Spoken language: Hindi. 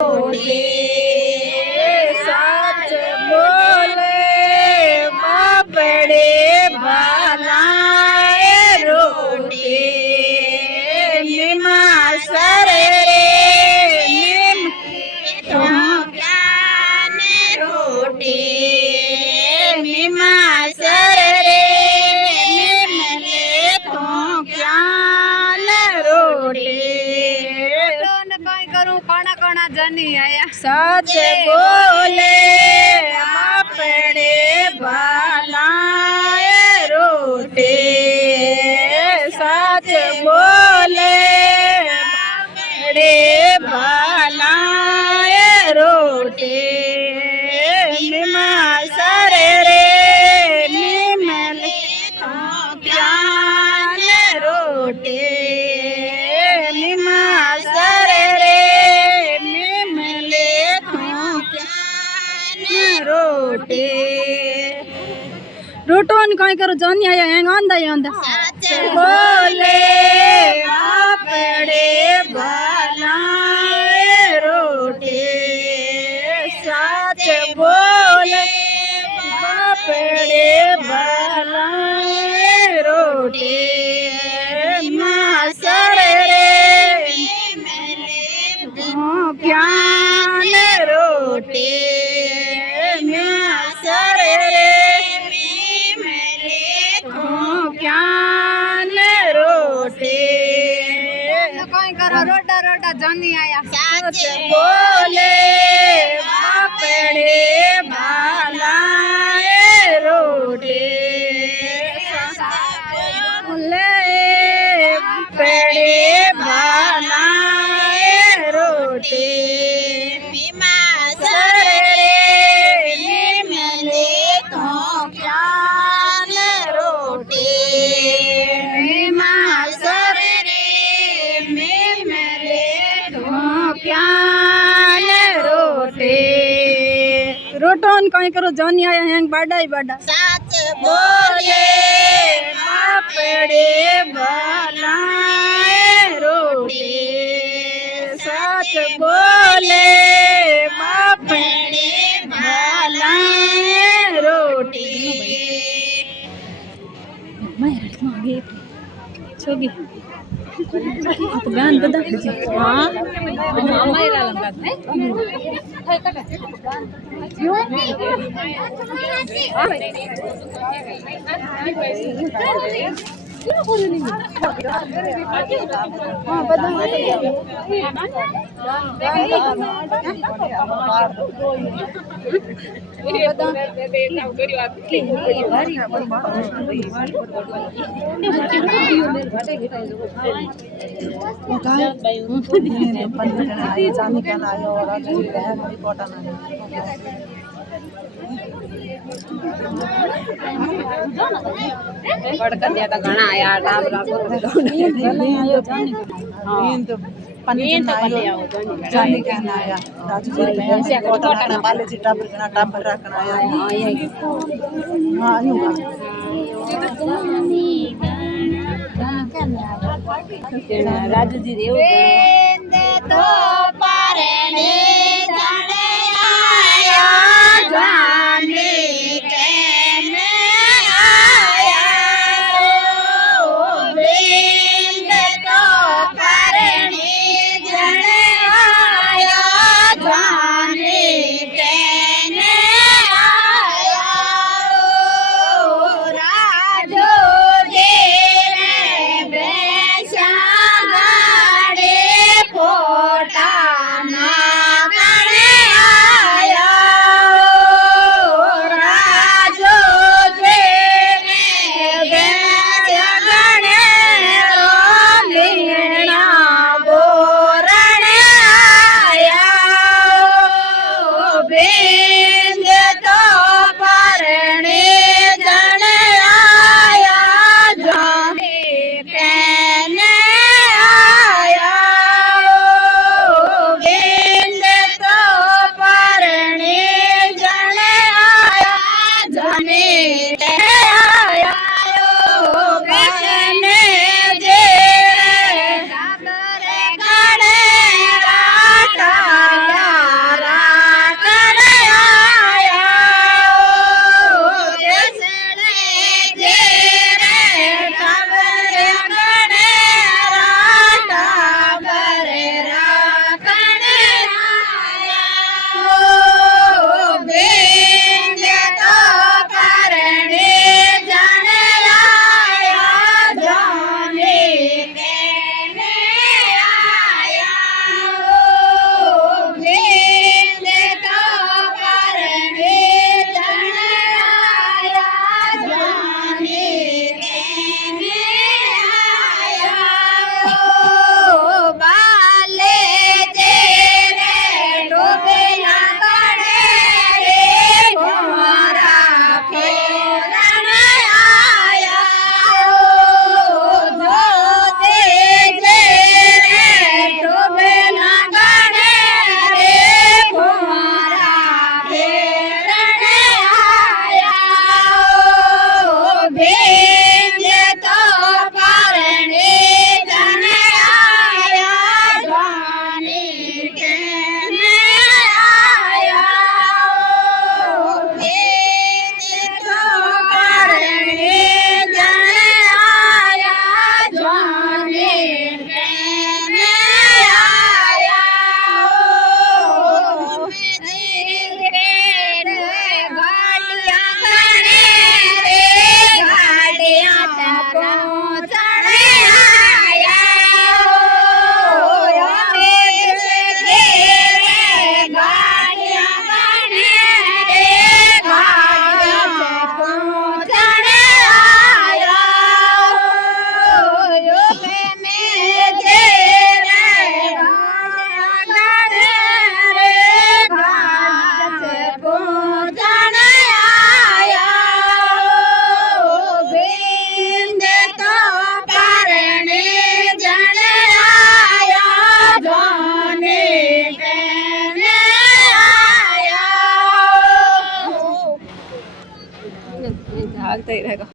रोटी सच बोले बापड़े भलाए रोटी निमा सरे निम तो ज्ञान रोटी निमा सरे निमले तो ज्ञान रोटी करूं कणा कणा जनी आया सच बोले अपने भलाए रोटी सच बोले अपने भलाए रोटी निमा सरे निमले तो ज्ञान रोटी निमा रोटी रोटोन कहीं करो जानी आया हैंग आंदा ही आंदा बोले अपने भलाए रोटी सच बोले अपने भलाए रोटी मासरे ज्ञान रोटी रोटा रोटा जानी आया सच बोले अपने भलाए रोटी बोले अपने भलाए रोटी निमले तो ज्ञान रोटी रोटोन कहीं करो जानी आया हैंग बाडा ही बाडा सच बोले अपने भलाए रोटी सच बोले अपने भलाए रोटी छोगी तो बयान बता दीजिए हाँ हमारा लंबा है हाँ बता दिया था घना आया राम राम जाने का आया राजू जी कोटा ना बाले जी टाबर का टाबर रखना आया हां राजू जी देव तो पारणे जाने आया जाने केने आया बेंद तो पारणे जाने आया जाने केने आया राजो जी ने बेसा गाड़े फोटा હાલતા રહેગા